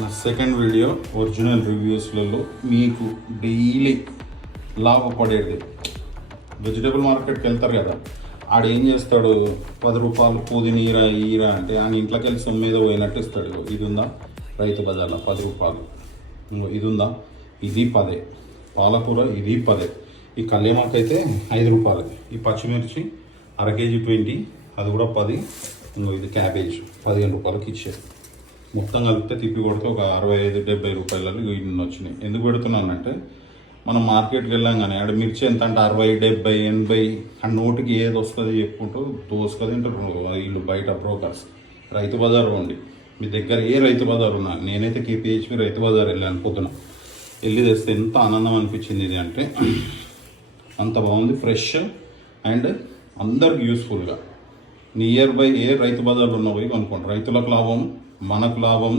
నా second video original రివ్యూస్లలో మీకు daily లాభపడేది. Vegetable మార్కెట్కి వెళ్తారు కదా, ఆడేం చేస్తాడు, 10 రూపాయలు పుదీనా ఈరా అంటే ఆయన ఇంట్లోకి వెళ్ళి సొమ్ము మీద పోయినట్టు ఇస్తాడు. ఇది ఉందా రైతు బజార్లో 10 రూపాయలు, ఇది ఉందా ఇది 10, పాలకూర ఇది 10, ఈ కల్లేమాకు అయితే 5 రూపాయలు, ఈ పచ్చిమిర్చి అరకేజీ 20, అది కూడా 10, ఇది క్యాబేజ్ 15 రూపాయలకి ఇచ్చేది. మొత్తం కలిపితే తిప్పి కొడితే ఒక 65-70 రూపాయలలో ఇన్ని వచ్చినాయి. ఎందుకు పెడుతున్నానంటే మనం మార్కెట్కి వెళ్ళాం కానీ ఆడ మిర్చి ఎంత అంటే 60, 70, 80 ఆ నోటికి ఏది వస్తుంది చెప్పుకుంటూ దోసుకొని తింటారు వీళ్ళు బయట బ్రోకర్స్. రైతు బజార్ ఉండి మీ దగ్గర ఏ రైతు బజార్ ఉన్నా, నేనైతే కేపీహెచ్పి రైతు బజార్ వెళ్ళాను పొద్దున, వెళ్ళి తెస్తే ఎంత ఆనందం అనిపించింది. ఇది అంటే అంత బాగుంది, ఫ్రెష్ అండ్ అందరికి యూస్ఫుల్గా. నియర్ బై ఏ రైతు బజార్లు ఉన్న పోయి కొనుక్కోండి. రైతులకు లాభం, మనకు లాభం.